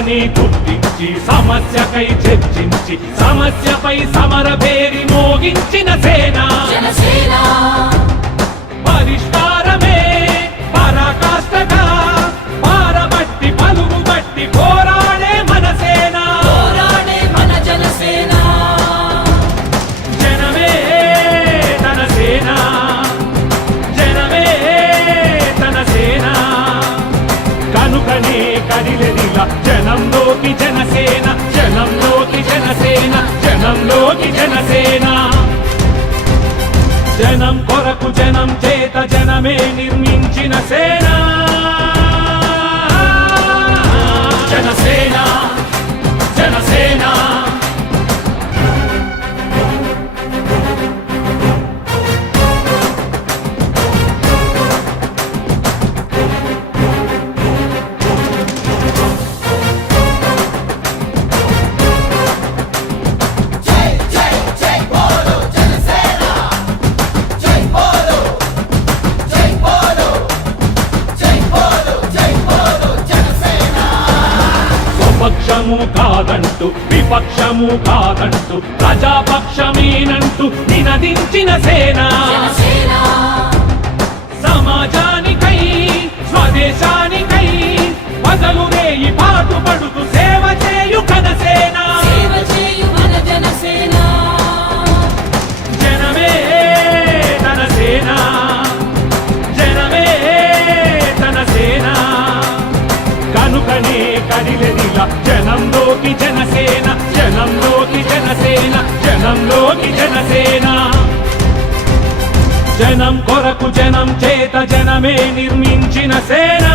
సమస్యని గుర్తించి సమస్యకై చర్చించి సమస్యపై సమర పేరి మోగించిన సేనా. జనంలోకి విపక్షము కాదంటూ ప్రజాపక్షమేనంటూ నినదించిన సేన. సమాజానికై స్వదేశానికై పదలు రేయి పాటు కనుకనే కదిలెదిలా జనంలోకి జనసేన జనంలోకి జనసేన జనంలోకి జనసేన. జనం కొరకు జనం చేత జనమే నిర్మించిన సేనా.